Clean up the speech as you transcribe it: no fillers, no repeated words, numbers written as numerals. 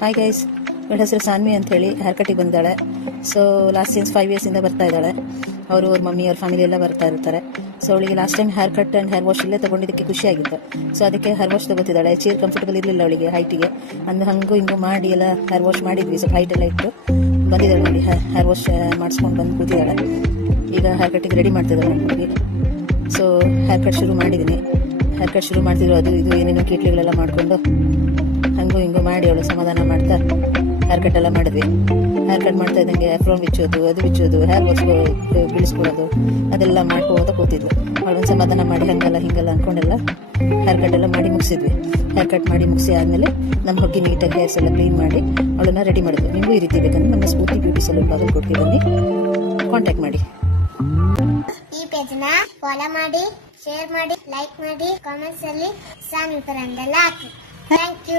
Hi guys, ಇವಳ ಹೆಸರು ಸಾನ್ವಿ ಅಂತ ಹೇಳಿ. ಹೇರ್ ಕಟ್ಟಿಗೆ ಬಂದಾಳೆ. ಸೊ ಲಾಸ್ಟ್ ಸಿನ್ಸ್ 5 years ಇಂದ ಬರ್ತಾ ಇದ್ದಾಳೆ. ಅವರು ಅವ್ರ ಮಮ್ಮಿ ಅವ್ರ ಫ್ಯಾಮಿಲಿ ಎಲ್ಲ ಬರ್ತಾ ಇರ್ತಾರೆ. ಸೊ ಅವಳಿಗೆ last time hair cut and hair wash ಇಲ್ಲೇ ತೊಗೊಂಡಿದ್ದಕ್ಕೆ ಖುಷಿಯಾಗಿತ್ತು. ಸೊ ಅದಕ್ಕೆ ಹೇರ್ ವಾಶ್ ತೊಗೋತಿದ್ದಾಳೆ. ಚೇರ್ ಕಂಫರ್ಟಬಲ್ ಇರಲಿಲ್ಲ ಅವಳಿಗೆ ಹೈಟಿಗೆ. ಹಂಗೂ ಹಿಂಗೂ ಮಾಡಿ ಎಲ್ಲ ಹೇರ್ ವಾಶ್ ಮಾಡಿದ್ವಿ. ಸ್ವಲ್ಪ ಹೈಟ್ ಎಲ್ಲ ಇಟ್ಟು ಬಂದಿದ್ದಾಳೆ ನೋಡಿ. ಹೇರ್ ವಾಶ್ ಮಾಡಿಸ್ಕೊಂಡು ಬಂದು ಕೂತಿದ್ದಾಳೆ. ಈಗ ಹೇರ್ ಕಟ್ಟಿಗೆ ರೆಡಿ ಮಾಡ್ತಿದ್ದಾಳೆ ನನಗೆ. ಸೊ ಹೇರ್ ಕಟ್ ಶುರು ಮಾಡಿದ್ದೀನಿ. ಹೇರ್ ಕಟ್ ಶುರು ಮಾಡ್ತಿದ್ರು ಅದು ಇದು ಏನೇನೋ ಕೀಟ್ಲಿಗಳೆಲ್ಲ ಮಾಡಿಕೊಂಡು ಹಂಗೂ ಹಿಂಗೂ ಮಾಡಿ ಅವಳು ಸಮಾಧಾನ ಮಾಡ್ತಾ ಹೇರ್ ಕಟ್ ಎಲ್ಲ ಮಾಡಿದ್ವಿ. ಹೇರ್ ಕಟ್ ಮಾಡ್ತಾ ಇದ್ದಂಗೆ ಅಫ್ರೋನ್ ಬಿಚ್ಚೋದು, ಅದು ಬಿಚ್ಚೋದು, ಹೇರ್ ವಾಶ್ ಬೀಳಿಸ್ಕೊಳ್ಳೋದು ಅದೆಲ್ಲ ಮಾಡ್ಕೋತ ಕೂತಿದ್ವಿ. ಅವಳೊಂದು ಸಮಾಧಾನ ಮಾಡಿ ಹಿಂಗೆಲ್ಲ ಅಂದ್ಕೊಂಡೆಲ್ಲ ಹೇರ್ ಕಟ್ ಎಲ್ಲ ಮಾಡಿ ಮುಗಿಸಿದ್ವಿ. ಹೇರ್ ಕಟ್ ಮಾಡಿ ಮುಗಿಸಿ ಆದಮೇಲೆ ನಮ್ಮ ಹೊಗ್ಗಿ ನೀಟಾಗಿ ಹೇರ್ಸ್ ಎಲ್ಲ ಕ್ಲೀನ್ ಮಾಡಿ ಅವಳನ್ನ ರೆಡಿ ಮಾಡಿದ್ವಿ. ನಿಮಗೂ ಈ ರೀತಿ ಬೇಕಂದ್ರೆ ನಮ್ಮ ಸ್ಫೂರ್ತಿ ಬ್ಯೂಟಿ ಸಲೂನ್ ಬಾಗಲಕೋಟೆಗೆ ಬನ್ನಿ, ಕಾಂಟ್ಯಾಕ್ಟ್ ಮಾಡಿ. ಈ ಪೇಜ್ನ ಫಾಲೋ ಮಾಡಿ, ಶೇರ್ ಮಾಡಿ, ಲೈಕ್ ಮಾಡಿ, ಕಾಮೆಂಟ್ಸ್ ಅಲ್ಲಿ ಸಾನ್ವಿ ಪರಂದೆಲ್ಲ ಹಾಕಿ. Thank you.